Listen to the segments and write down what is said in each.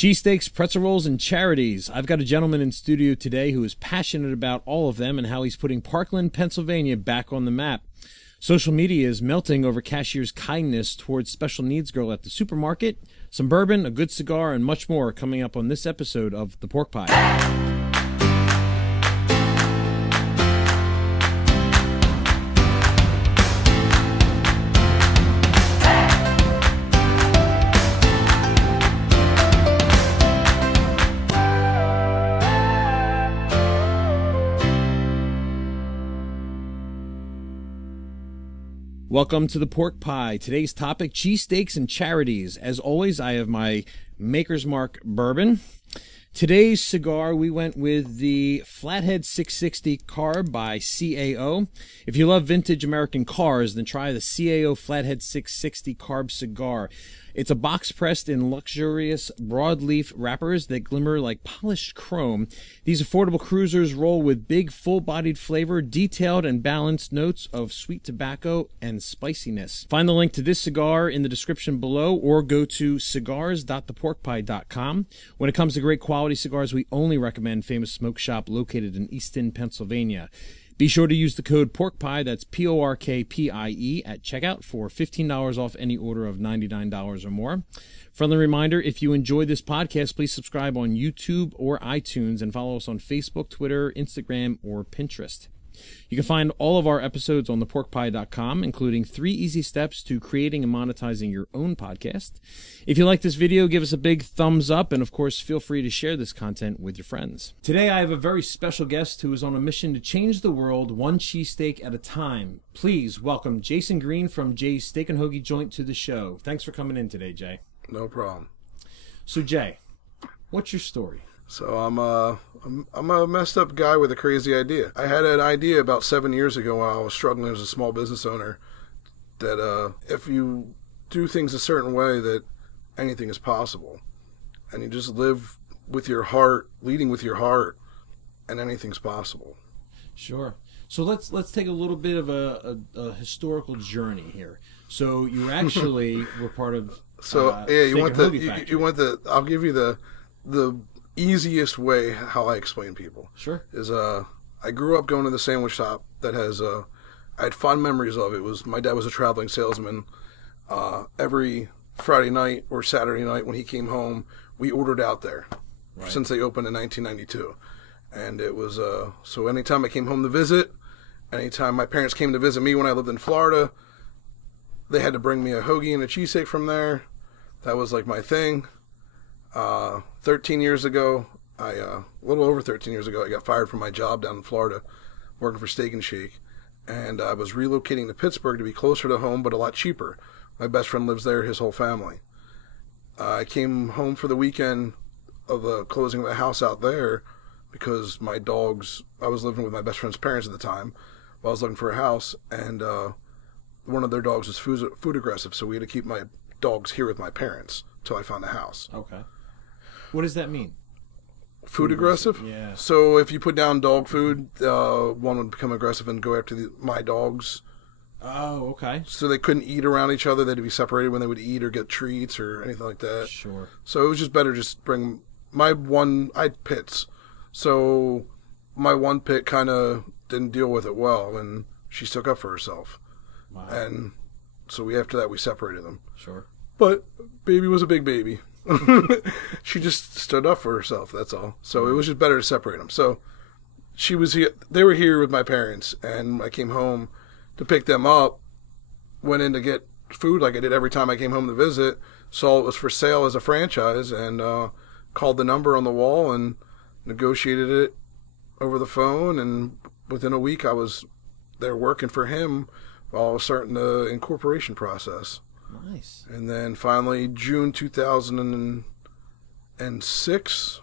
Cheesesteaks, pretzel rolls, and charities. I've got a gentleman in studio today who is passionate about all of them and how he's putting Parkland, Pennsylvania back on the map. Social media is melting over cashier's kindness towards special needs girl at the supermarket. Some bourbon, a good cigar, and much more coming up on this episode of The Pork Pie. Welcome to The Pork Pie. Today's topic, cheesesteaks and charities. As always, I have my Maker's Mark bourbon. Today's cigar, we went with the Flathead 660 Carb by CAO. If you love vintage American cars, then try the CAO Flathead 660 Carb cigar. It's a box pressed in luxurious broadleaf wrappers that glimmer like polished chrome. These affordable cruisers roll with big, full-bodied flavor, detailed and balanced notes of sweet tobacco and spiciness. Find the link to this cigar in the description below or go to cigars.theporkpie.com. When it comes to great quality cigars, we only recommend Famous Smoke Shop located in Easton, Pennsylvania. Be sure to use the code PORKPIE, that's PORKPIE, at checkout for $15 off any order of $99 or more. Friendly reminder, if you enjoy this podcast, please subscribe on YouTube or iTunes and follow us on Facebook, Twitter, Instagram, or Pinterest. You can find all of our episodes on theporkpie.com, including 3 easy steps to creating and monetizing your own podcast. If you like this video, give us a big thumbs up, and of course, feel free to share this content with your friends. Today, I have a very special guest who is on a mission to change the world one cheesesteak at a time. Please welcome Jason Green from Jay's Steak and Hoagie Joint to the show. Thanks for coming in today, Jay. No problem. So, Jay, what's your story? So I'm a messed up guy with a crazy idea. I had an idea about 7 years ago when I was struggling as a small business owner that if you do things a certain way, that anything is possible, and you just live with your heart, leading with your heart, and anything's possible. Sure. So let's take a little bit of a historical journey here. So you actually were part of you want the I'll give you the easiest way how I explain people. Sure. Is I grew up going to the sandwich shop that has I had fond memories of. It was my dad was a traveling salesman. Every Friday night or Saturday night when he came home, we ordered out there. Right. Since they opened in 1992. And it was so anytime I came home to visit, anytime my parents came to visit me when I lived in Florida, they had to bring me a hoagie and a cheesesteak from there. That was like my thing. 13 years ago, a little over 13 years ago, I got fired from my job down in Florida, working for Steak and Shake, and I was relocating to Pittsburgh to be closer to home, but a lot cheaper. My best friend lives there, his whole family. I came home for the weekend of the closing of the house out there because my dogs, I was living with my best friend's parents at the time while I was looking for a house, and one of their dogs was food aggressive, so we had to keep my dogs here with my parents until I found a house. Okay. What does that mean? Food aggressive? Yeah. So if you put down dog food, one would become aggressive and go after my dogs. Oh, okay. So they couldn't eat around each other. They had to be separated when they would eat or get treats or anything like that. Sure. So it was just better just bring I had pits. So my one pit kind of didn't deal with it well, and she stuck up for herself. Wow. And so after that, we separated them. Sure. But baby was a big baby. She just stood up for herself, that's all. So it was just better to separate them. So she was here, they were here with my parents, and I came home to pick them up, went in to get food like I did every time I came home to visit, saw it was for sale as a franchise, and called the number on the wall and negotiated it over the phone, and within a week I was there working for him while I was starting the incorporation process. Nice. And then finally, June 2006,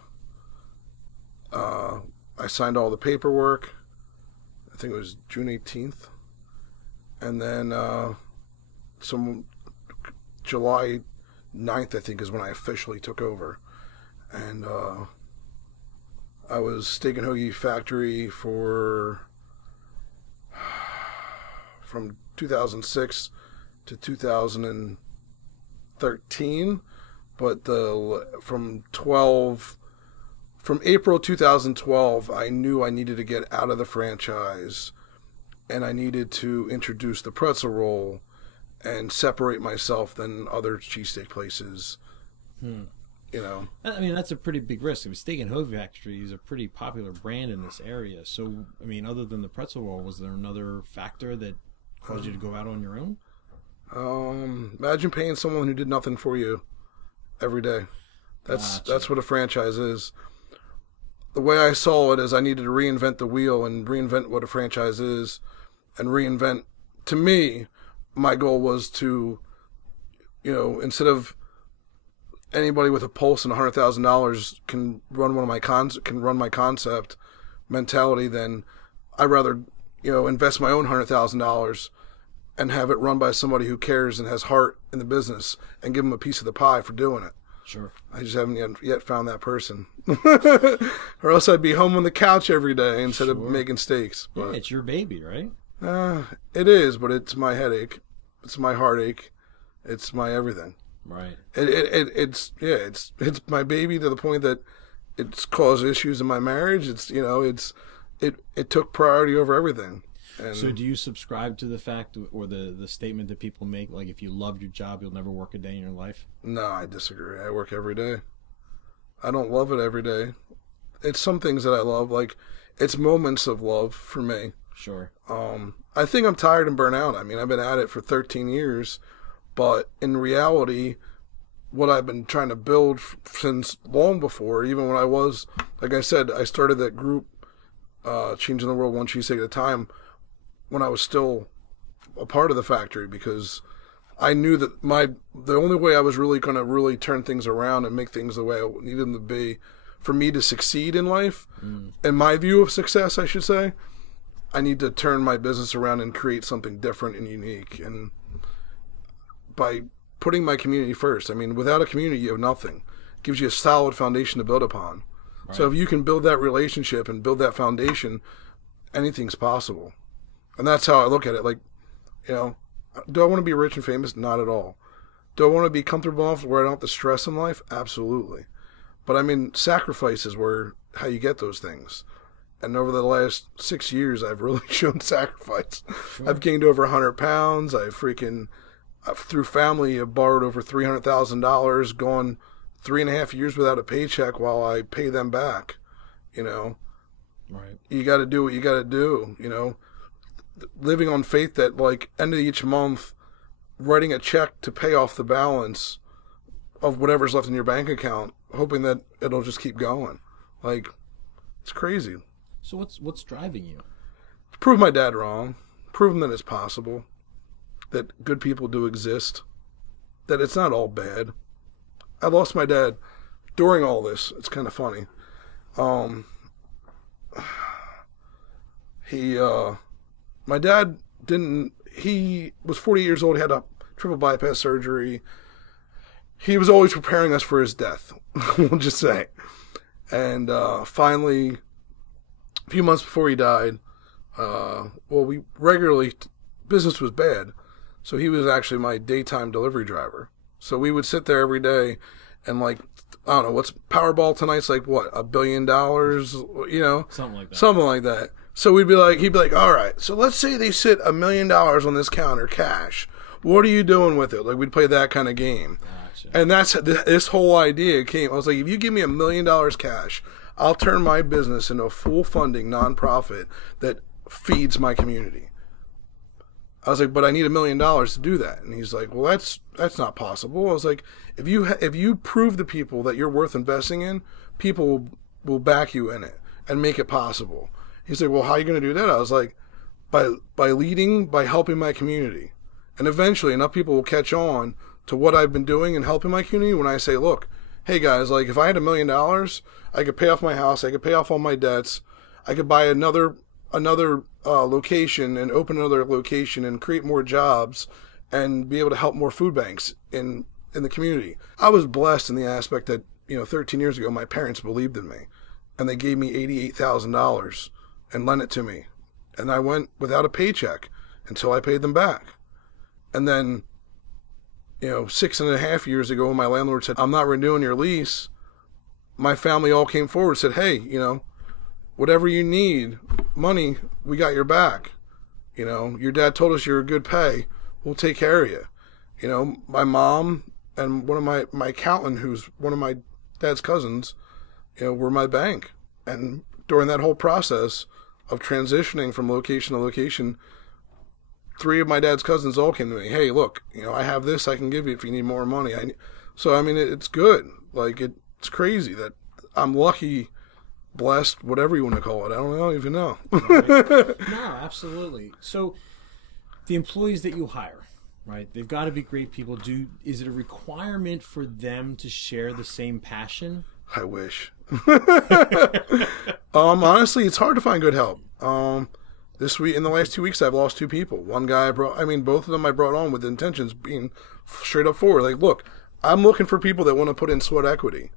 I signed all the paperwork. I think it was June 18th. And then July 9th, I think, is when I officially took over. And I was Steak and Hoagie Factory from 2006 to 2013. But from April 2012, I knew I needed to get out of the franchise, and I needed to introduce the pretzel roll and separate myself than other cheesesteak places. You know, I mean, that's a pretty big risk. I mean, Steak and Hoagie Factory is a pretty popular brand in this area. So, I mean, other than the pretzel roll, was there another factor that caused you to go out on your own? Imagine paying someone who did nothing for you every day. That's what a franchise is. The way I saw it is I needed to reinvent the wheel and reinvent what a franchise is, and reinvent. To me, my goal was to, you know, instead of anybody with a pulse and $100,000 can run my concept mentality, then I'd rather, you know, invest my own $100,000 and have it run by somebody who cares and has heart in the business, and give them a piece of the pie for doing it. Sure. I just haven't yet found that person. Or else I'd be home on the couch every day instead of making steaks. But, yeah, it's your baby, right? It is, but it's my headache. It's my heartache. It's my everything. Right. It's my baby to the point that it's caused issues in my marriage. It took priority over everything. And so do you subscribe to the fact or the statement that people make, like, if you loved your job, you'll never work a day in your life? No, I disagree. I work every day. I don't love it every day. It's some things that I love, like it's moments of love for me. Sure. I think I'm tired and burnt out. I mean, I've been at it for 13 years, but in reality, what I've been trying to build since long before, even when I was, like I said, I started that group, Changing the World One Cheesesteak at a Time, when I was still a part of the factory, because I knew that the only way I was really going to really turn things around and make things the way I needed them to be for me to succeed in life, in my view of success, I should say, I need to turn my business around and create something different and unique. And by putting my community first, I mean, without a community, you have nothing. It gives you a solid foundation to build upon. Right. So if you can build that relationship and build that foundation, anything's possible. And that's how I look at it. Like, you know, do I want to be rich and famous? Not at all. Do I want to be comfortable enough where I don't have to stress in life? Absolutely. But I mean, sacrifices were how you get those things. And over the last 6 years, I've really shown sacrifice. Sure. I've gained over 100 pounds. Through family, I've borrowed over $300,000, gone 3.5 years without a paycheck while I pay them back. You know, right? You got to do what you got to do. You know, living on faith that, like, end of each month, writing a check to pay off the balance of whatever's left in your bank account, hoping that it'll just keep going. Like, it's crazy. So what's driving you? Prove my dad wrong. Prove him that it's possible. That good people do exist. That it's not all bad. I lost my dad during all this. It's kind of funny. My dad he was 40 years old. He had a triple bypass surgery. He was always preparing us for his death. We'll just say. And finally, a few months before he died, business was bad. So he was actually my daytime delivery driver. So we would sit there every day and, like, I don't know, what's Powerball tonight's, like, what, $1 billion, you know? Something like that. Something like that. So he'd be like, all right, so let's say they sit $1 million on this counter, cash. What are you doing with it? Like, we'd play that kind of game. Gotcha. And that's, this whole idea came. I was like, if you give me $1 million cash, I'll turn my business into a full funding nonprofit that feeds my community. I was like, but I need $1 million to do that. And he's like, well, that's not possible. I was like, if you prove to people that you're worth investing in, people will back you in it and make it possible. He's like, well, how are you going to do that? I was like, by leading, by helping my community. And eventually enough people will catch on to what I've been doing and helping my community when I say, look, hey guys, like, if I had $1 million, I could pay off my house, I could pay off all my debts, I could buy another location and open another location and create more jobs and be able to help more food banks in the community. I was blessed in the aspect that, 13 years ago, my parents believed in me and they gave me $88,000 and lent it to me. And I went without a paycheck until I paid them back. And then 6.5 years ago when my landlord said, I'm not renewing your lease, my family all came forward and said, hey, whatever you need, money, we got your back. Your dad told us you're a good pay. We'll take care of you. My mom and one of my accountant, who's one of my dad's cousins, were my bank. And during that whole process of transitioning from location to location, 3 of my dad's cousins all came to me. Hey, look, I have this I can give you if you need more money. So, it's good. Like, it's crazy that I'm lucky, blessed, whatever you want to call it. I don't even know. Right. No, absolutely. So, the employees that you hire, right? They've got to be great people. Is it a requirement for them to share the same passion? I wish. Honestly, it's hard to find good help. This week, in the last 2 weeks, I've lost 2 people. One guy both of them I brought on with intentions being straight up forward. Like, look, I'm looking for people that want to put in sweat equity,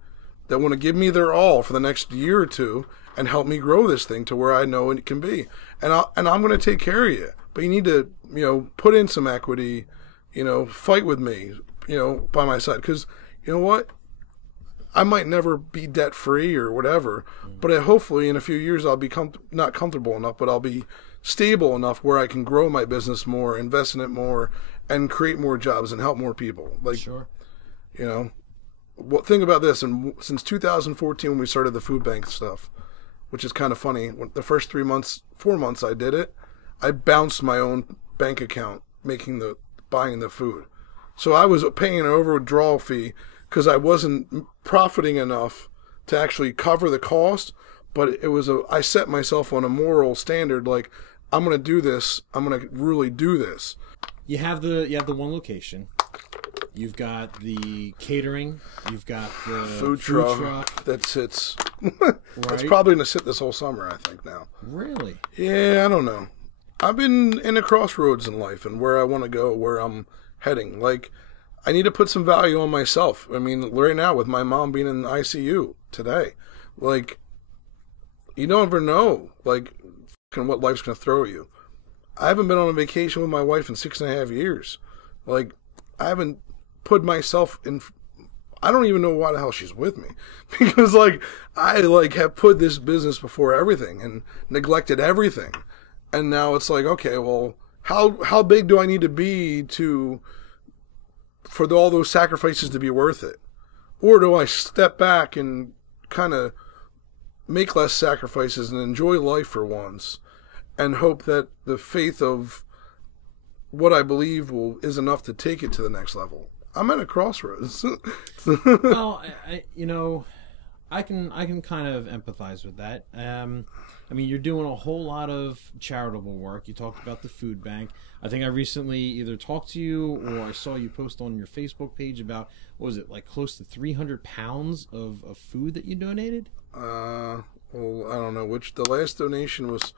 that want to give me their all for the next year or two and help me grow this thing to where I know it can be. And I'm going to take care of you. But you need to, put in some equity, fight with me, by my side. Because, you know what? I might never be debt free or whatever, but hopefully in a few years I'll be not comfortable enough, but I'll be stable enough where I can grow my business more, invest in it more, and create more jobs and help more people. Like, sure. Think about this. And since 2014, when we started the food bank stuff, which is kind of funny, the first 4 months I did it, I bounced my own bank account buying the food. So I was paying an overdraw fee because I wasn't profiting enough to actually cover the cost, but I set myself on a moral standard, like, I'm going to do this, I'm going to really do this. You have the one location. You've got the catering, you've got the food truck. That sits. Right? It's probably going to sit this whole summer, I think, now. Really? Yeah, I don't know. I've been in a crossroads in life and where I want to go, where I'm heading. Like, I need to put some value on myself. Right now with my mom being in the ICU today, like, you don't ever know, like, what life's going to throw you. I haven't been on a vacation with my wife in 6.5 years. Like, I haven't put myself in. I don't even know why the hell she's with me, because I have put this business before everything and neglected everything, and now it's like, okay, well, how big do I need to be for all those sacrifices to be worth it? Or do I step back and kind of make less sacrifices and enjoy life for once and hope that the faith of what I believe is enough to take it to the next level? I'm at a crossroads. Well, I can kind of empathize with that. You're doing a whole lot of charitable work. You talked about the food bank. I think I recently either talked to you or I saw you post on your Facebook page about, what was it, like close to 300 pounds of food that you donated? Well, I don't know the last donation was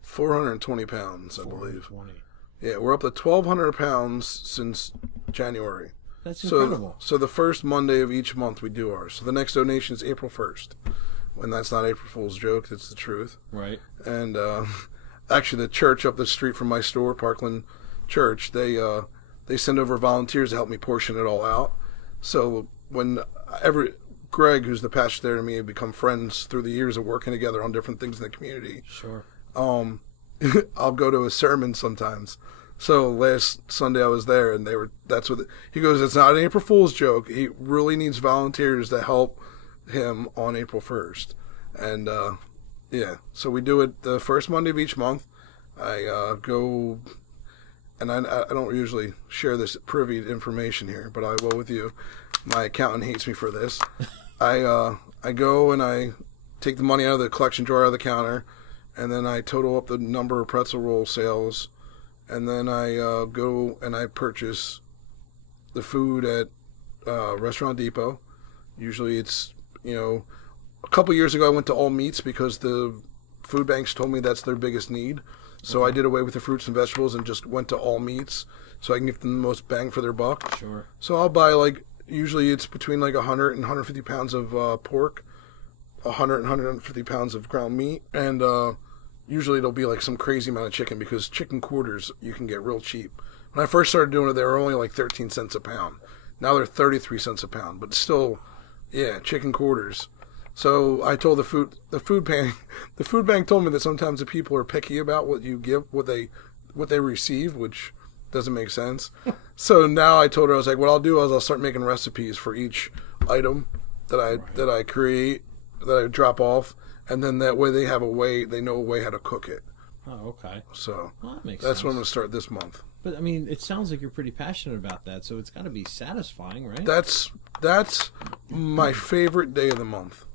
420 pounds, I believe. 420. Yeah, we're up to 1,200 pounds since January. That's incredible. So the first Monday of each month we do ours. So the next donation is April 1st. When that's not April Fool's joke, it's the truth. Right. And actually, the church up the street from my store, Parkland Church, they send over volunteers to help me portion it all out. So when Greg, who's the pastor there, and me have become friends through the years of working together on different things in the community. Sure. I'll go to a sermon sometimes. So last Sunday I was there, and he goes, it's not an April Fool's joke. He really needs volunteers to help him on April 1st. And yeah, so we do it the first Monday of each month. I go, and I don't usually share this privy information here, but I will with you. My accountant hates me for this. I go and I take the money out of the collection drawer out of the counter, and then I total up the number of pretzel roll sales, and then I go and I purchase the food at Restaurant Depot. Usually it's, a couple years ago I went to All Meats because the food banks told me that's their biggest need. So I did away with the fruits and vegetables and just went to All Meats so I can give them the most bang for their buck. Sure. So I'll buy usually it's between 100 and 150 pounds of pork, 100 and 150 pounds of ground meat, and usually it'll be some crazy amount of chicken because chicken quarters you can get real cheap. When I first started doing it, they were only like 13 cents a pound. Now they're 33 cents a pound, but still, yeah, chicken quarters. So I told the food bank told me that sometimes the people are picky about what you give, what they receive, which doesn't make sense. So now I told her, I was like, what I'll do is I'll start making recipes for each item that I create, that I drop off, and then that way they know a way how to cook it. Oh, okay. So well, that makes that's sense. what I'm going to start this month. But I mean, it sounds like you're pretty passionate about that, so it's got to be satisfying, right? That's my favorite day of the month.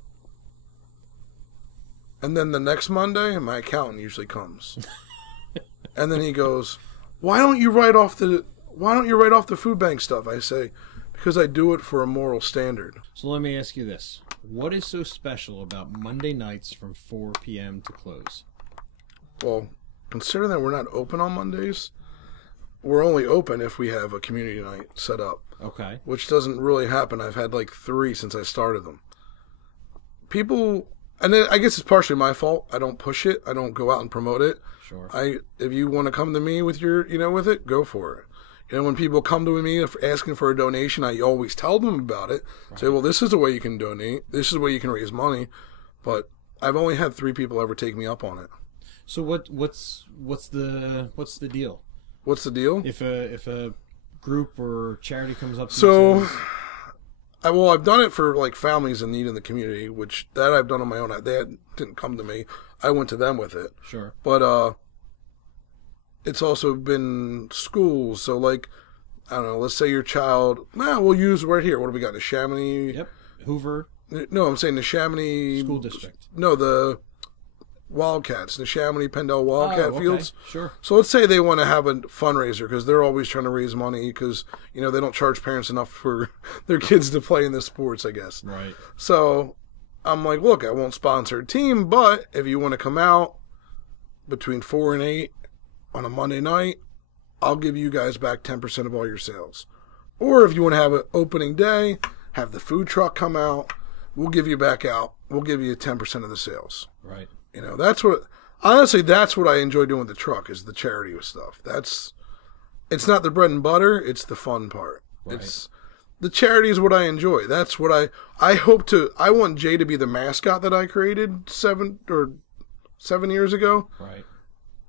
And then the next Monday, my accountant usually comes, and then he goes, "Why don't you write off the food bank stuff?" I say, "Because I do it for a moral standard." So let me ask you this: what is so special about Monday nights from 4 p.m. to close? Well, considering that we're not open on Mondays, we're only open if we have a community night set up. Okay. Which doesn't really happen. I've had like 3 since I started them. People, and I guess it's partially my fault. I don't push it. I don't go out and promote it. Sure. If you want to come to me with with it, go for it. When people come to me asking for a donation, I always tell them about it. Right. Say, well, this is the way you can donate. This is the way you can raise money. But I've only had 3 people ever take me up on it. So what's the deal? What's the deal? If a group or charity comes up to so, you I've done it for like families in need in the community, which that I've done on my own. They didn't come to me. I went to them with it. Sure. But it's also been schools. So like, I don't know. Let's say your child. We'll use right here. What do we got? The Chamonix. Yep. Hoover. No, I'm saying the Chamonix School District. No, the Wildcats, the Chamonix Pendle Wildcat Fields. Sure. So let's say they want to have a fundraiser because they're always trying to raise money because, they don't charge parents enough for their kids to play in the sports, I guess. Right. So I'm like, look, I won't sponsor a team, but if you want to come out between 4 and 8 on a Monday night, I'll give you guys back 10% of all your sales. Or if you want to have an opening day, have the food truck come out, we'll give you back out. We'll give you 10% of the sales. Right. That's what I enjoy doing with the truck is the charity stuff. It's not the bread and butter, it's the fun part. Right. The charity is what I enjoy. That's what I want Jay to be the mascot that I created 7 years ago. Right.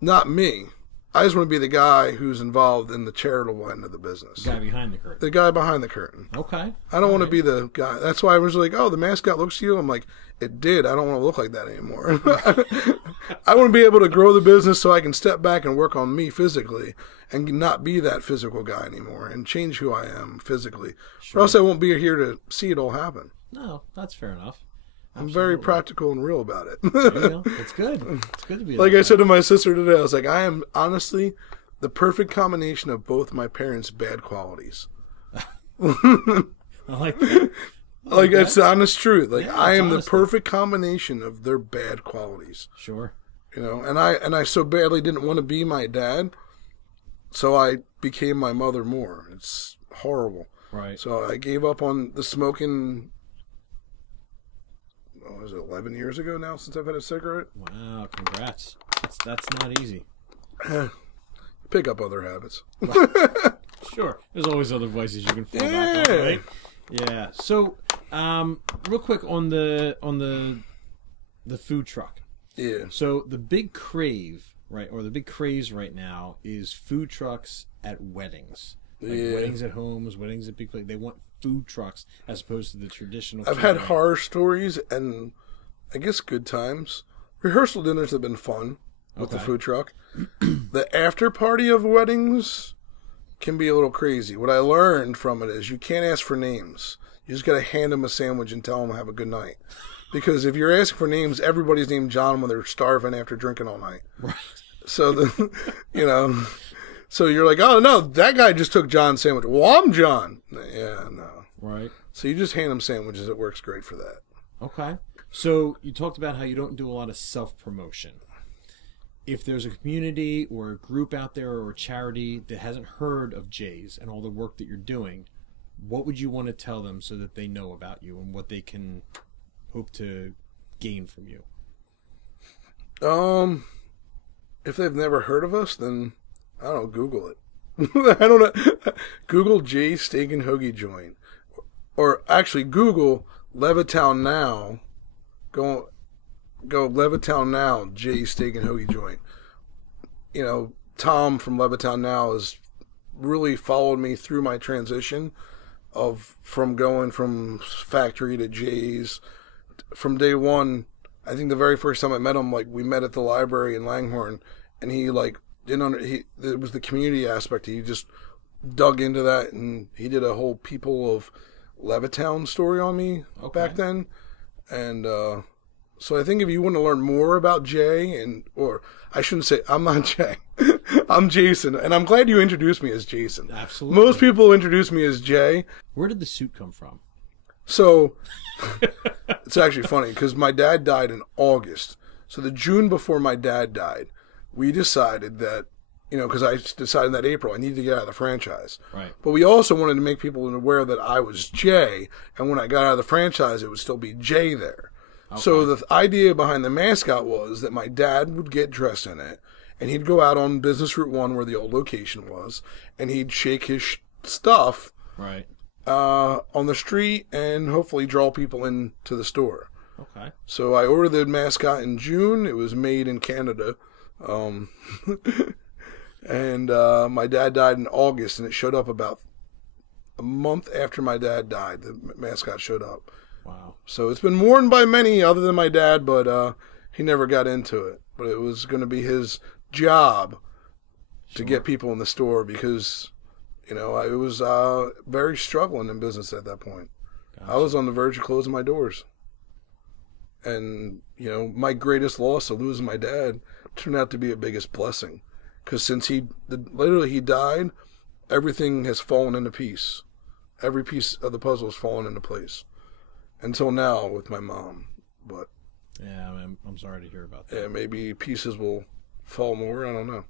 Not me. I just want to be the guy who's involved in the charitable end of the business. The guy behind the curtain. The guy behind the curtain. Okay. I don't want to be the guy. That's why I was like, oh, the mascot looks to you. I'm like, it did. I don't want to look like that anymore. I want to be able to grow the business so I can step back and work on me physically and not be that physical guy anymore and change who I am physically. Sure. Or else I won't be here to see it all happen. No, that's fair enough. I'm very practical and real about it. There you go. It's good. It's good to be like I said to my sister today, I was like, I am honestly the perfect combination of both my parents' bad qualities. I like that. Like that's the honest truth. Like I am honesty. The perfect combination of their bad qualities. Sure. And I so badly didn't want to be my dad, so I became my mother more. It's horrible. Right. So I gave up on the smoking. What was it, 11 years ago now since I've had a cigarette? Wow, congrats. That's not easy. Pick up other habits. Sure. There's always other vices you can fall back on, right? Yeah. So, real quick on the food truck. Yeah. So the big crave, right, or the big craze right now is food trucks at weddings. Like weddings at homes, weddings at big places. They want food trucks as opposed to the traditional. I've had horror stories and I guess good times. Rehearsal dinners have been fun with the food truck. The after party of weddings can be a little crazy. What I learned from it is you can't ask for names. You just got to hand them a sandwich and tell them have a good night. Because if you're asking for names, everybody's named John when they're starving after drinking all night. Right. So so you're like, oh no, that guy just took John's sandwich. Well, I'm John. Yeah, no. Right. So you just hand them sandwiches. It works great for that. Okay. So you talked about how you don't do a lot of self-promotion. If there's a community or a group out there or a charity that hasn't heard of Jay's and all the work that you're doing, what would you want to tell them so that they know about you and what they can hope to gain from you? If they've never heard of us, then I don't know, Google it. I don't know. Google Jay's Steak and Hoagie Joint. Or actually, Google Levittown Now. Go Levittown Now, Jay's Steak and Hoagie Joint. You know, Tom from Levittown Now has really followed me through my transition from going from factory to Jay's. From day one, I think the very first time I met him, like, we met at the library in Langhorne, and he, like, it was the community aspect. He just dug into that, and he did a whole People of Levittown story on me back then. And so I think if you want to learn more about Jay, or I shouldn't say, I'm not Jay. I'm Jason, and I'm glad you introduced me as Jason. Absolutely. Most people introduce me as Jay. Where did the suit come from? So, it's actually funny, because my dad died in August. So the June before my dad died, we decided that, you know, because I decided in that April I needed to get out of the franchise. Right. But we also wanted to make people aware that I was Jay, and when I got out of the franchise, it would still be Jay there. Okay. So the idea behind the mascot was that my dad would get dressed in it, and he'd go out on Business Route 1, where the old location was, and he'd shake his stuff right on the street and hopefully draw people into the store. Okay. So I ordered the mascot in June. It was made in Canada. And my dad died in August, and it showed up about a month after my dad died. The mascot showed up. Wow. So it's been worn by many other than my dad, but he never got into it. But it was going to be his job to get people in the store, because, you know, I was very struggling in business at that point. Gotcha. I was on the verge of closing my doors. And, you know, my greatest loss of losing my dad turned out to be a biggest blessing. Because since literally he died, everything has fallen into piece. Every piece of the puzzle has fallen into place. Until now with my mom. But yeah, I'm sorry to hear about that. Yeah, maybe pieces will fall more. I don't know.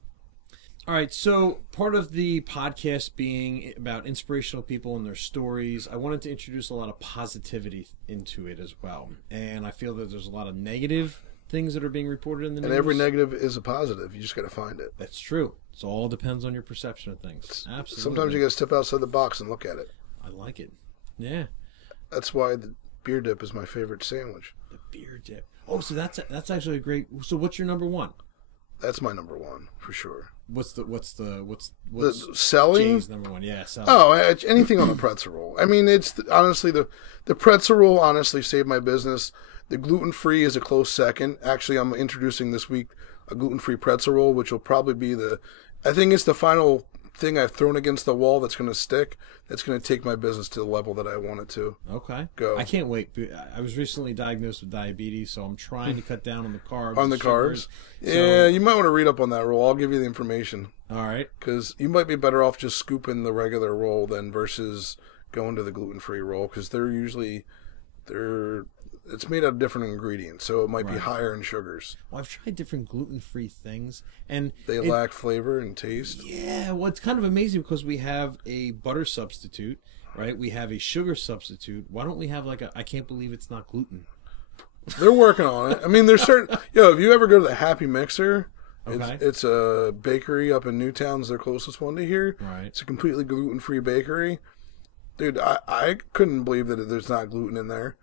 All right, so part of the podcast being about inspirational people and their stories, I wanted to introduce a lot of positivity into it as well. And I feel that there's a lot of negative things that are being reported in the news. And every negative is a positive. You just got to find it. That's true. It all depends on your perception of things. Absolutely. Sometimes you got to step outside the box and look at it. I like it. Yeah. That's why the beer dip is my favorite sandwich. The beer dip. Oh, so that's actually a great. So what's your number one? That's my number one for sure. What's the selling? Jay's number one. Yeah, selling. Oh, anything on the pretzel roll. I mean, it's honestly the pretzel roll honestly saved my business. The gluten-free is a close second. Actually, I'm introducing this week a gluten-free pretzel roll, which will probably be I think it's the final thing I've thrown against the wall that's going to stick. That's going to take my business to the level that I want it to. Okay. Go. I can't wait. I was recently diagnosed with diabetes, so I'm trying to cut down on the carbs. On the carbs? Yeah, you might want to read up on that roll. I'll give you the information. All right. Because you might be better off just scooping the regular roll versus going to the gluten-free roll, because it's made out of different ingredients, so it might be higher in sugars. Well, I've tried different gluten-free things, and they lack flavor and taste. Yeah, well, it's kind of amazing because we have a butter substitute, right? We have a sugar substitute. Why don't we have I can't believe it's not gluten? They're working on it. I mean, there's certain... if you ever go to the Happy Mixer, okay. It's a bakery up in Newtown. It's their closest one to here. Right. It's a completely gluten-free bakery. Dude, I couldn't believe that there's not gluten in there.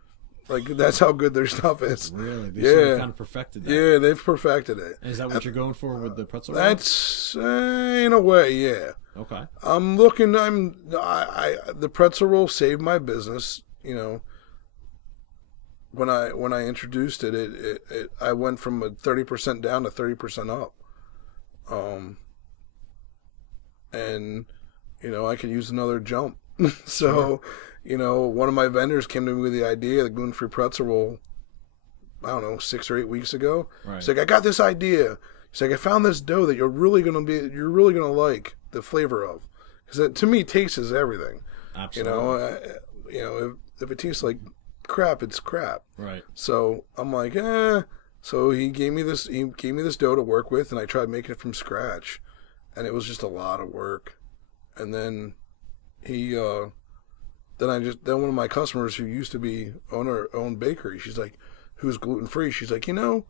Like, that's how good their stuff is. Really? They kind of perfected that. Yeah, they've perfected it. And is that what you're going for with the pretzel roll? That's, in a way, yeah. Okay. The pretzel roll saved my business, you know. When I introduced it, I went from a 30% down to 30% up. And, you know, I could use another jump. So... You know, one of my vendors came to me with the idea of the gluten-free pretzel roll, I don't know, 6 or 8 weeks ago. Right. He's like, I got this idea. He's like, I found this dough that you're really gonna like the flavor of, because to me, taste is everything. Absolutely. You know, if it tastes like crap, it's crap. Right. So I'm like, So he gave me this dough to work with, and I tried making it from scratch, and it was just a lot of work. And then then one of my customers who used to be own bakery, she's like, who's gluten free, she's like, you know,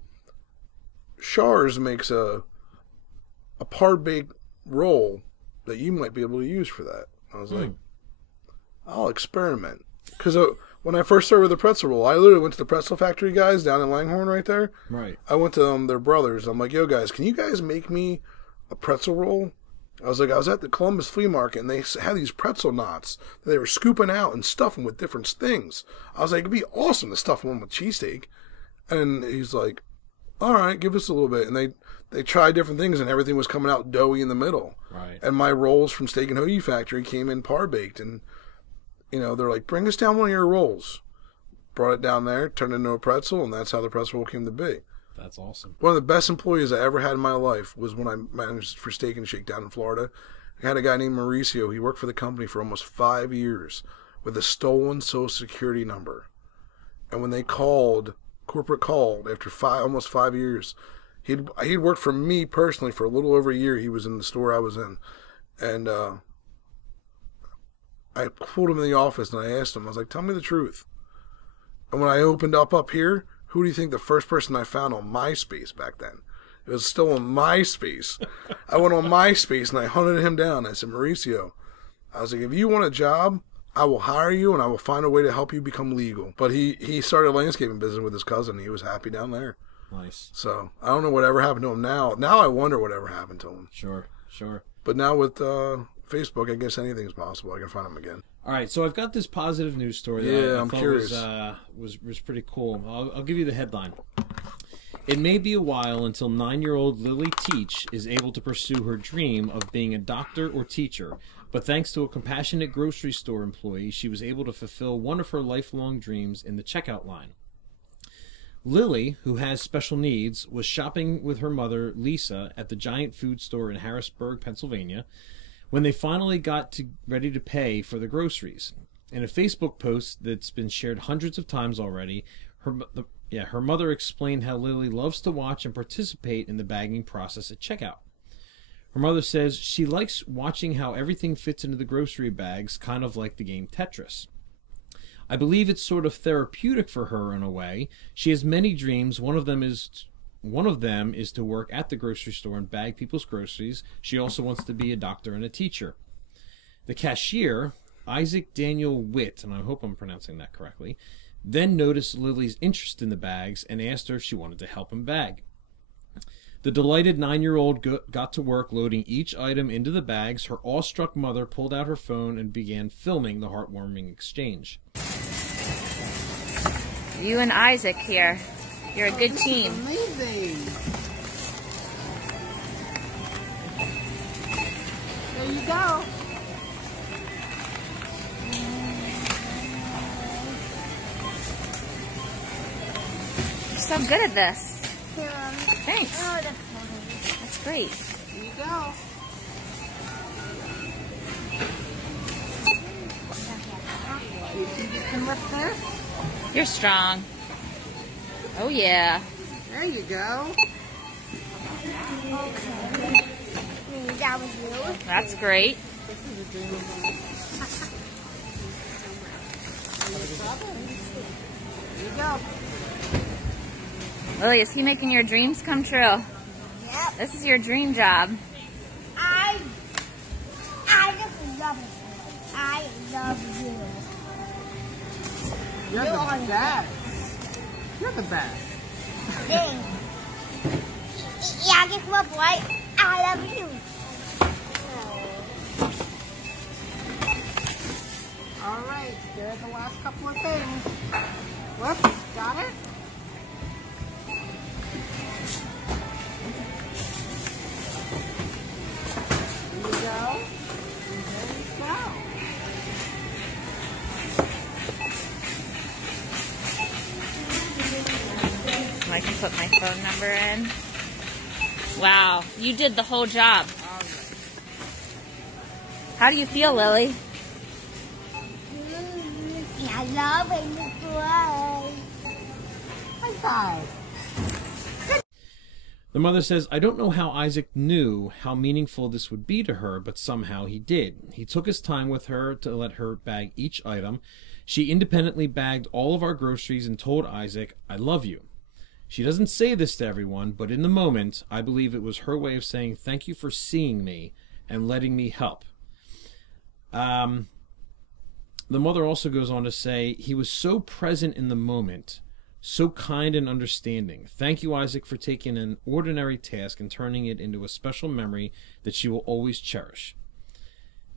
Shar's makes a par baked roll that you might be able to use for that. I was like, I'll experiment. Because when I first started with the pretzel roll, I literally went to the pretzel factory guys down in Langhorne right there. Right. I went to their brothers. I'm like, yo, guys, can you guys make me a pretzel roll? I was at the Columbus Flea Market, and they had these pretzel knots that they were scooping out and stuffing with different things. I was like, it'd be awesome to stuff one with cheesesteak. And he's like, all right, give us a little bit. And they tried different things, and everything was coming out doughy in the middle. Right. And my rolls from Steak and Hoagie Factory came in par-baked, and they're like, bring us down one of your rolls. Brought it down there, turned it into a pretzel, and that's how the pretzel roll came to be. That's awesome. One of the best employees I ever had in my life was when I managed for Steak and Shake down in Florida. I had a guy named Mauricio. He worked for the company for almost 5 years with a stolen Social Security number. And when they corporate called after almost 5 years, he'd worked for me personally for a little over a year. He was in the store I was in. And I pulled him in the office and I asked him, I was like, tell me the truth. And when I opened up here, who do you think the first person I found on MySpace back then? It was still on MySpace. I went on MySpace and I hunted him down. I said, Mauricio, I was like, if you want a job, I will hire you and I will find a way to help you become legal. But he started a landscaping business with his cousin. He was happy down there. Nice. So I don't know whatever happened to him now. Now I wonder whatever happened to him. Sure. But now with Facebook, I guess anything's possible. I can find him again. All right, so I've got this positive news story that I I'm thought curious. was pretty cool. I'll give you the headline. It may be a while until 9-year-old Lily Teach is able to pursue her dream of being a doctor or teacher, but thanks to a compassionate grocery store employee, she was able to fulfill one of her lifelong dreams in the checkout line. Lily, who has special needs, was shopping with her mother, Lisa, at the Giant Food store in Harrisburg, Pennsylvania, when they finally got ready to pay for the groceries. In a Facebook post that's been shared hundreds of times already, her mother explained how Lily loves to watch and participate in the bagging process at checkout. Her mother says she likes watching how everything fits into the grocery bags, kind of like the game Tetris. I believe it's sort of therapeutic for her in a way. She has many dreams. One of them is to work at the grocery store and bag people's groceries. She also wants to be a doctor and a teacher. The cashier, Isaac Daniel Witt, and I hope I'm pronouncing that correctly, then noticed Lily's interest in the bags and asked her if she wanted to help him bag. The delighted 9-year-old got to work loading each item into the bags. Her awestruck mother pulled out her phone and began filming the heartwarming exchange. You and Isaac here. You're a good team. Amazing. There you go. You're so good at this. Thanks. Oh, That's great. there you go. You think you can lift this? You're strong. Oh, yeah. There you go. That was you. That's great. This is a dream of mine. There you go. Lily, is he making your dreams come true? Yep. This is your dream job. I just love it. I love you. You're the best. You're the best. Ding. Yeah, guess what, boy? I love you. All right, there's the last couple of things. Whoops, got it? There you go. And there you go. I can put my phone number in. Wow, you did the whole job. All right. How do you feel, Lily? I love it. High five. The mother says, I don't know how Isaac knew how meaningful this would be to her, but somehow he did. He took his time with her to let her bag each item. She independently bagged all of our groceries and told Isaac, I love you. She doesn't say this to everyone, but in the moment, I believe it was her way of saying thank you for seeing me and letting me help. The mother also goes on to say, he was so present in the moment, so kind and understanding. Thank you, Isaac, for taking an ordinary task and turning it into a special memory that she will always cherish.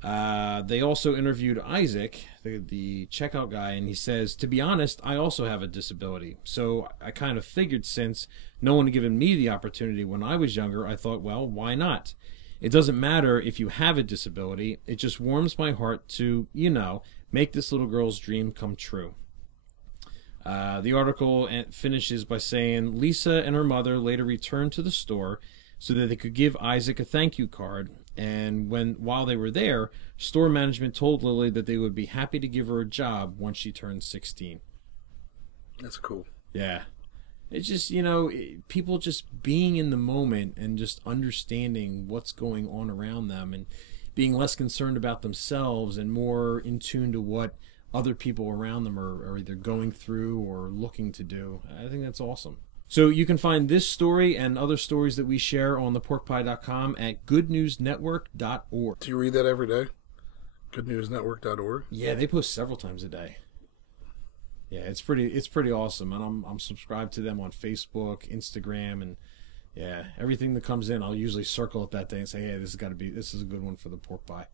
They also interviewed Isaac, the checkout guy, and he says, to be honest, I also have a disability. So I kind of figured since no one had given me the opportunity when I was younger, I thought, well, why not? It doesn't matter if you have a disability. It just warms my heart to, make this little girl's dream come true. The article finishes by saying Lisa and her mother later returned to the store so that they could give Isaac a thank you card. And while they were there, store management told Lily that they would be happy to give her a job once she turned 16. That's cool. Yeah. It's just, people just being in the moment and just understanding what's going on around them and being less concerned about themselves and more in tune to what other people around them are either going through or looking to do. I think that's awesome. So you can find this story and other stories that we share on theporkpie.com at goodnewsnetwork.org. Do you read that every day? Goodnewsnetwork.org? Yeah, they post several times a day. Yeah, it's pretty awesome, and I'm subscribed to them on Facebook, Instagram, and yeah, everything that comes in, I'll usually circle it that day and say, hey, this is a good one for the pork pie.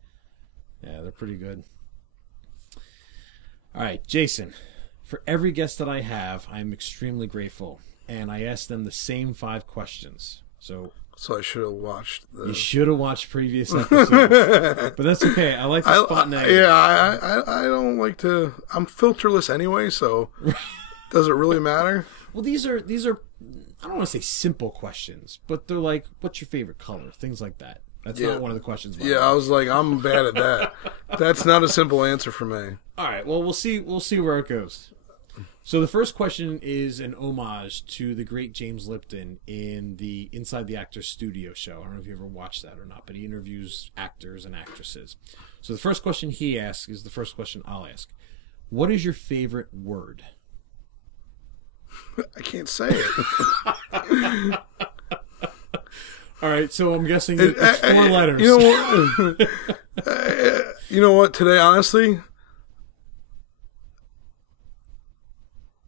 Yeah, they're pretty good. All right, Jason, for every guest that I have, I'm extremely grateful. And I asked them the same 5 questions. So I should have watched You should have watched previous episodes. But that's okay. I like to spot negative. Yeah, I don't like to... I'm filterless anyway, so does it really matter? Well, these are I don't want to say simple questions, but they're like, what's your favorite color? Things like that. That's not one of the questions. Yeah, I was like, I'm bad at that. That's not a simple answer for me. All right, well, we'll see where it goes. So the first question is an homage to the great James Lipton in the Inside the Actors Studio show. I don't know if you ever watched that or not, but he interviews actors and actresses. So the first question he asks is the first question I'll ask. What is your favorite word? I can't say it. All right, so I'm guessing it's 4 letters. You know what? Today, honestly,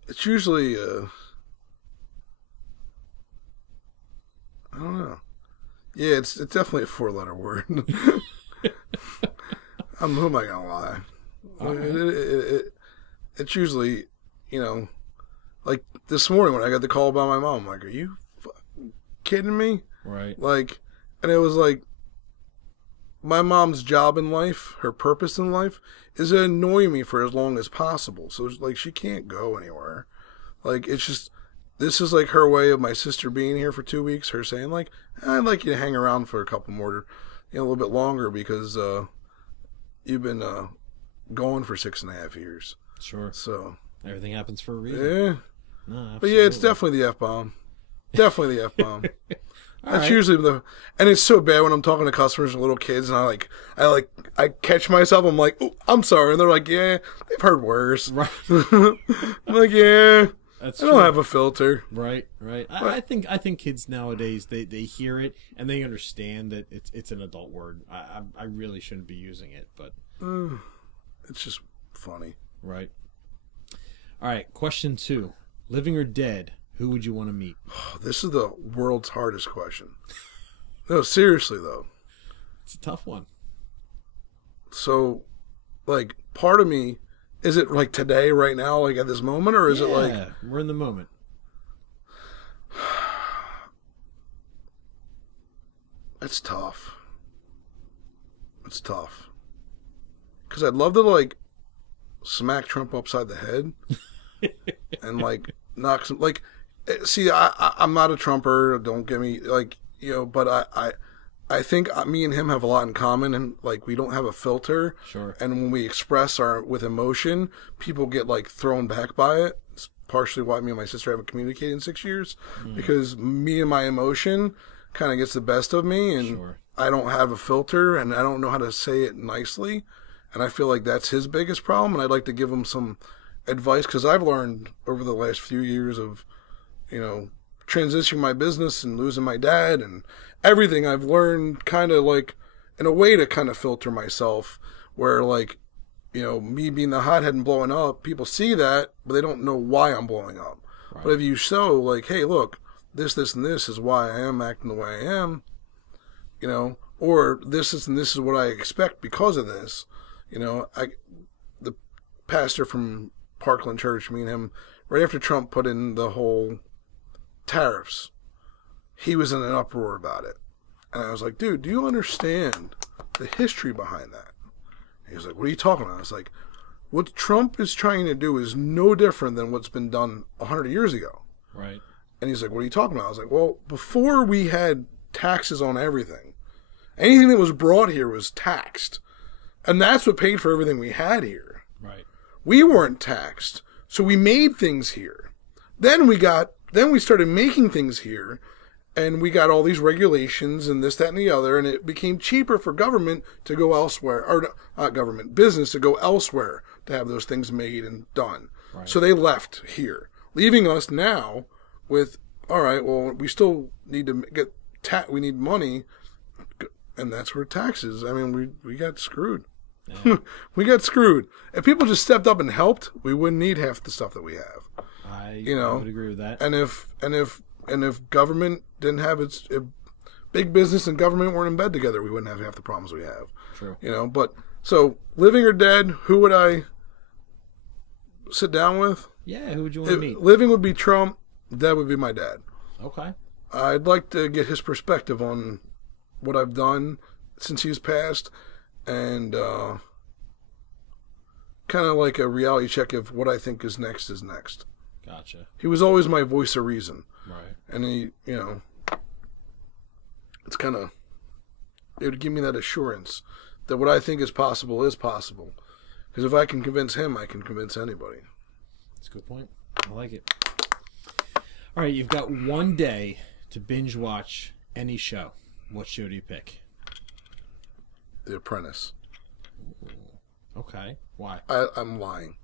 it's usually, I don't know. Yeah, it's definitely a 4-letter word. Who am I gonna lie? Right. It's usually, like this morning when I got the call about my mom. I'm like, are you kidding me? Right. Like, and it was like, my mom's job in life, her purpose in life, is to annoy me for as long as possible. So it's like, she can't go anywhere. Like, it's just, this is like her way of my sister being here for 2 weeks, her saying like, I'd like you to hang around for a couple more, a little bit longer because you've been going for 6.5 years. Sure. So. Everything happens for a reason. Yeah. No, but yeah, it's definitely the F-bomb. Definitely the F-bomb. That's right. Usually and it's so bad when I'm talking to customers and little kids, and I catch myself. I'm like, oh, I'm sorry, and they're like, yeah, they've heard worse. Right. I'm like, yeah, that's I don't have a filter. Right. I think kids nowadays they hear it and they understand that it's an adult word. I really shouldn't be using it, but it's just funny. Right. All right. Question 2: living or dead? Who would you want to meet? This is the world's hardest question. No, seriously, though. It's a tough one. So, like, part of me, is it like today, right now, like at this moment, or is it like... Yeah, we're in the moment. It's tough. It's tough. Because I'd love to, like, smack Trump upside the head and, like, knock some... Like... See, I'm not a Trumper. Don't get me like but I think me and him have a lot in common, and like we don't have a filter. Sure. And when we express with emotion, people get like thrown back by it. It's partially why me and my sister haven't communicated in 6 years, because me and my emotion kind of gets the best of me, and Sure. I don't have a filter, and I don't know how to say it nicely, and I feel like that's his biggest problem. And I'd like to give him some advice, because I've learned over the last few years of transitioning my business and losing my dad and everything, I've learned kind of like in a way to kind of filter myself, where like, you know, me being the hothead and blowing up, people see that, but they don't know why I'm blowing up. Right. But if you show like, hey, look, this, and this is why I am acting the way I am, you know, or this is what I expect because of this, you know, the pastor from Parkland Church, me and him, right after Trump put in the whole tariffs, he was in an uproar about it. And I was like, dude, do you understand the history behind that? And he was like, what are you talking about? I was like, what Trump is trying to do is no different than what's been done 100 years ago. Right. And he's like, what are you talking about? I was like, well, before we had taxes on everything, anything that was brought here was taxed. And that's what paid for everything we had here. Right. We weren't taxed. So we made things here. Then we started making things here, and we got all these regulations and this, that, and the other, and it became cheaper for government to go elsewhere, or not government, business to go elsewhere to have those things made and done. Right. So they left here, leaving us now with, all right, well, we still need to get we need money, and that's where taxes. I mean, we got screwed. Yeah. We got screwed. If people just stepped up and helped, we wouldn't need half the stuff that we have. I would agree with that. And if government didn't have if big business and government weren't in bed together, we wouldn't have half the problems we have. True. You know, but so living or dead, who would I sit down with? Yeah, who would you want to meet? Living would be Trump. Dead would be my dad. Okay. I'd like to get his perspective on what I've done since he's passed, and kind of like a reality check of what I think is next is next. Gotcha. He was always my voice of reason. Right. And he, you know, it's kind of, it would give me that assurance that what I think is possible is possible. Because if I can convince him, I can convince anybody. That's a good point. I like it. All right, you've got one day to binge watch any show. What show do you pick? The Apprentice. Ooh, okay. Why? I'm lying.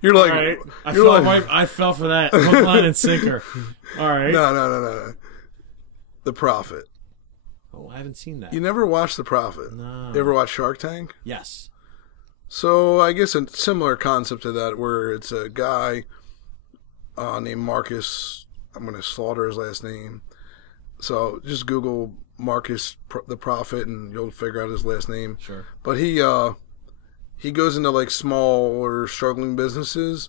You're like, right. I fell for that. Hook, line, and sinker. All right. No. The Prophet. Oh, I haven't seen that. You never watched The Prophet? No. You ever watched Shark Tank? Yes. So I guess a similar concept to that, where it's a guy named Marcus. I'm going to slaughter his last name. So just Google Marcus the Prophet, and you'll figure out his last name. Sure. But he goes into like small or struggling businesses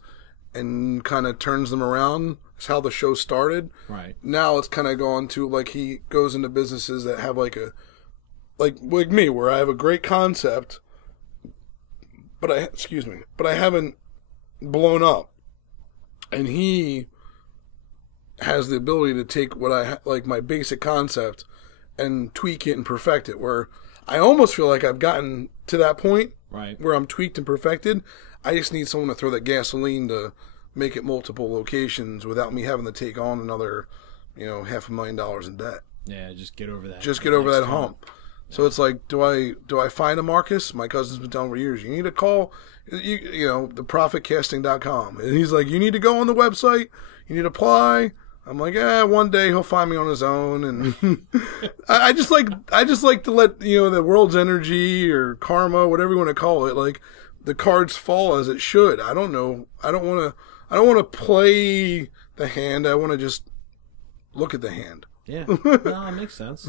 and kind of turns them around. That's how the show started. Right. Now it's kind of gone to like he goes into businesses that have like me, where I have a great concept, but I haven't blown up, and he has the ability to take what I like my basic concept and tweak it and perfect it, where I almost feel like I've gotten to that point, right, where I'm tweaked and perfected. I just need someone to throw that gasoline to make it multiple locations without me having to take on another, $500,000 in debt. Yeah, just get over that. Just get over that hump. Yeah. So it's like, do I find a Marcus? My cousin's been telling me for years, you need to call, theprofitcasting.com. And he's like, you need to go on the website. You need to apply. I'm like, one day he'll find me on his own, and I just like to let the world's energy or karma, whatever you want to call it, like the cards fall as it should. I don't know. I don't want to play the hand. I want to just look at the hand. Yeah, no, that makes sense.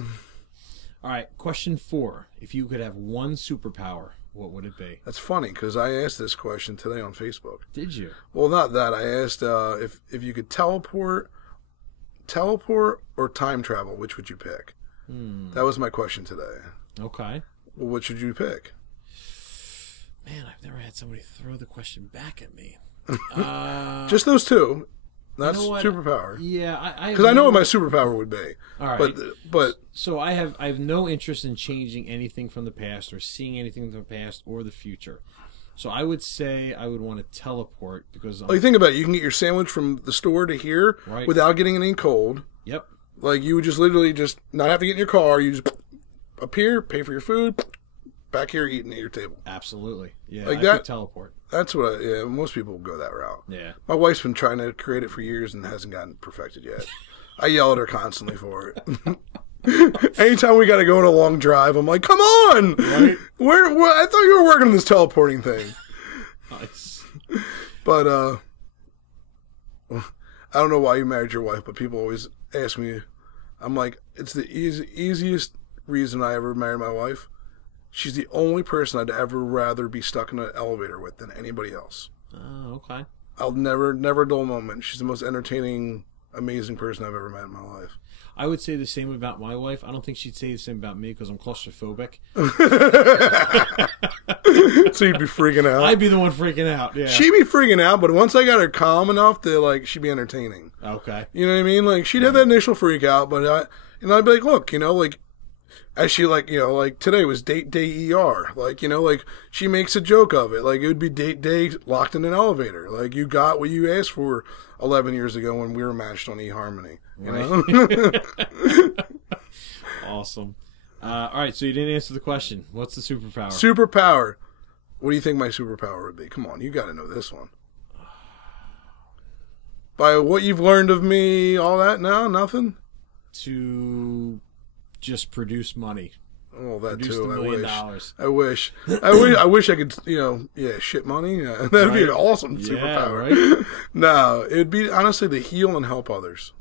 All right, question 4: if you could have one superpower, what would it be? That's funny because I asked this question today on Facebook. Did you? Well, not that. I asked if you could teleport or time travel, which would you pick? That was my question today. Okay. Well, which would you pick? Man, I've never had somebody throw the question back at me. Just those two. That's superpower. Yeah, because I know what my superpower would be. All right, but so I have no interest in changing anything from the past or seeing anything from the past or the future. So I would say I would want to teleport because like think about it. You can get your sandwich from the store to here without getting anything cold. Yep. Like you would just literally just not have to get in your car. You just appear, pay for your food, back here eating at your table. Absolutely. Yeah. Like I that. could teleport. That's what. Most people go that route. Yeah. My wife's been trying to create it for years and hasn't gotten perfected yet. I yell at her constantly for it. Anytime we got to go on a long drive, I'm like, come on! Right? Where, I thought you were working on this teleporting thing. Nice. But, I don't know why you married your wife, but people always ask me. I'm like, it's the easiest reason I ever married my wife. She's the only person I'd ever rather be stuck in an elevator with than anybody else. Oh, okay. I'll never dull a moment. She's the most entertaining, amazing person I've ever met in my life. I would say the same about my wife. I don't think she'd say the same about me because I'm claustrophobic. So you'd be freaking out. I'd be the one freaking out. Yeah. She'd be freaking out, but once I got her calm enough to, like, she'd be entertaining. Okay. You know what I mean? Like, she'd have that initial freak out, but I'd be like, look, you know, like, as she, like, you know, like, today was date day ER. Like, you know, like, she makes a joke of it. Like, it would be date day locked in an elevator. Like, you got what you asked for 11 years ago when we were matched on eHarmony. You know? Awesome. All right, so you didn't answer the question. What's the superpower? Superpower. What do you think my superpower would be? Come on, you got to know this one. By what you've learned of me, all that? No, nothing? To just produce money. Oh, that Produce too. the $1 million. I wish. I wish I could, you know, yeah, shit money. Yeah, that'd be an awesome superpower. Yeah, right? No, it'd be, honestly, to heal and help others.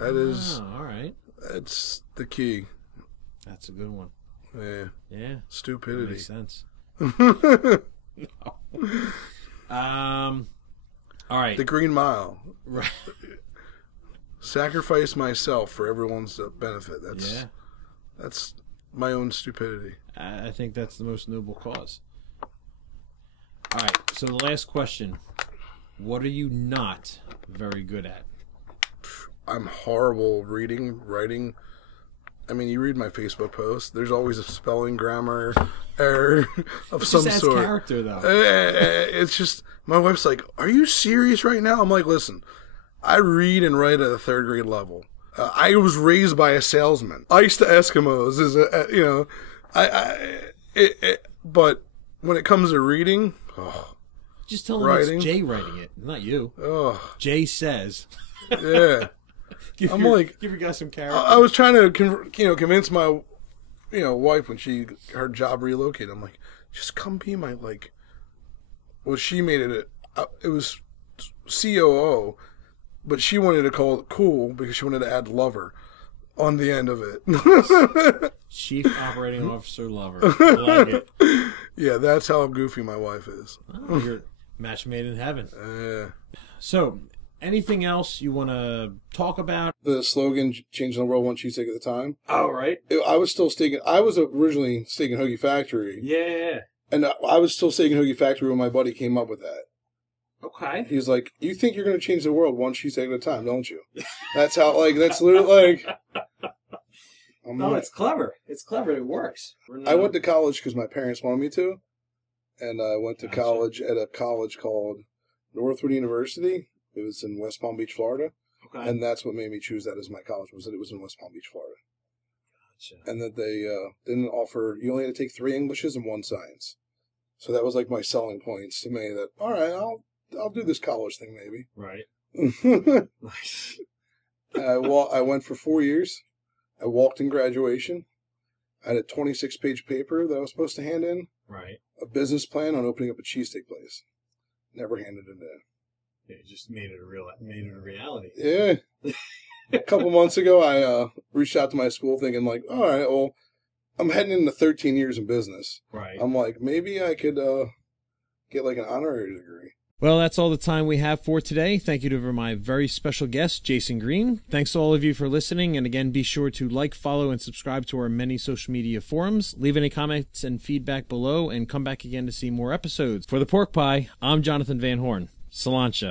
That is, all right. that's the key. That's a good one. Yeah. Yeah. That Stupidity. makes sense. All right. The Green Mile. Right. Sacrifice myself for everyone's benefit. Yeah. That's my own stupidity. I think that's the most noble cause. All right. So the last question. What are you not very good at? I'm horrible reading, writing. I mean, you read my Facebook post. There's always a spelling, grammar error of some just sort. Character, though. It's just, my wife's like, are you serious right now? I'm like, listen, I read and write at a third grade level. I was raised by a salesman. Ice to Eskimos is you know, but when it comes to reading, just tell them writing. it's Jay writing it, not you. Oh, Jay says. yeah. Give your guy some character. I was trying to, convince my, wife when her job relocated. I'm like, just come be my, like, well, she made it, it was COO, but she wanted to call it cool because she wanted to add lover on the end of it. Chief Operating Officer Lover. I like it. Yeah, that's how goofy my wife is. Oh, you're match made in heaven. Yeah. So, anything else you want to talk about? The slogan, changing the world one cheesesteak at a time. Oh, right. I was originally steaking Hoagie Factory. Yeah. And I was still steaking Hoagie Factory when my buddy came up with that. Okay. He's like, you think you're going to change the world one cheesesteak at a time, don't you? That's how, like, that's literally like... it's clever. It's clever. It works. I went to college because my parents wanted me to. And I went to college at a college called Northwood University. It was in West Palm Beach, Florida. Okay. And that's what made me choose that as my college, was that it was in West Palm Beach, Florida. Gotcha. And that they didn't offer, you only had to take 3 Englishes and 1 science. So that was like my selling points to me that, all right, I'll do this college thing maybe. Right. Nice. I went for 4 years. I walked in graduation. I had a 26-page paper that I was supposed to hand in. Right. A business plan on opening up a cheesesteak place. Never handed it in. Yeah, it just made it a reality. Yeah. A couple months ago, I reached out to my school thinking, like, all right, well, I'm heading into 13 years in business. Right. I'm like, maybe I could get like an honorary degree. Well, that's all the time we have for today. Thank you to my very special guest, Jason Green. Thanks to all of you for listening. And again, be sure to like, follow, and subscribe to our many social media forums. Leave any comments and feedback below, and come back again to see more episodes. For the Pork Pie, I'm Jonathan Van Horn. Salancha.